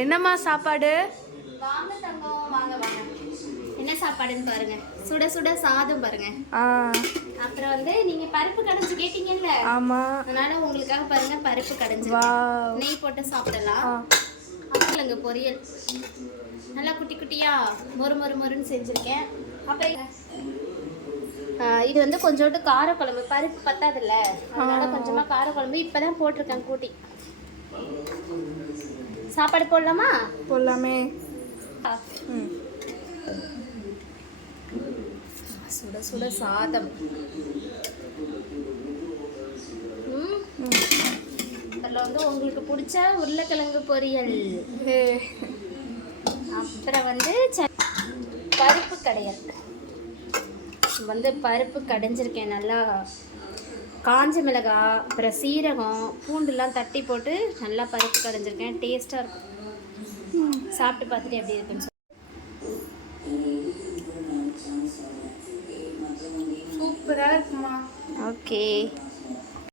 என்னம்மா சாப்பாடு? வாங்க தங்கம், வாங்க வாங்க. என்ன சாப்பாடுன்னு பாருங்க. சுட சுட சாதம் பாருங்க. அப்புறம் வந்து நீங்க பருப்பு கடைஞ்சு கேட்டீங்கல்ல. ஆமா. அதனால உங்களுக்காக பாருங்க பருப்பு கடைஞ்சு நெய் போட்டு சாப்பிடலாம். அப்புறம் பொரியல் நல்லா குட்டி குட்டியா மொறு மொறு மொறுன்னு செஞ்சிருக்கேன். அப்புறம் இது வந்து கொஞ்சோண்டு காரக்குழம்பு, பருப்பு பத்தாதுல்ல, அதனால கொஞ்சமா காரக்குழம்பு இப்பதான் போட்டிருக்கேன் கூட்டி. சாப்பாடு போடலாமா? போடலாமே. சுட சுட சாதம். அதில் வந்து உங்களுக்கு பிடிச்ச உருளைக்கிழங்கு பொரியல், அப்புறம் வந்து பருப்பு கடையல். வந்து பருப்பு கடைஞ்சிருக்கேன் நல்லா. காஞ்ச மிளகாய், அப்புறம் சீரகம், பூண்டுலாம் தட்டி போட்டு நல்லா பருப்பு கடைஞ்சிருக்கேன். டேஸ்ட்டாக இருக்கும். சாப்பிட்டு பார்த்துட்டு எப்படி இருக்குன்னு சூப்பராக இருக்குமா? ஓகே.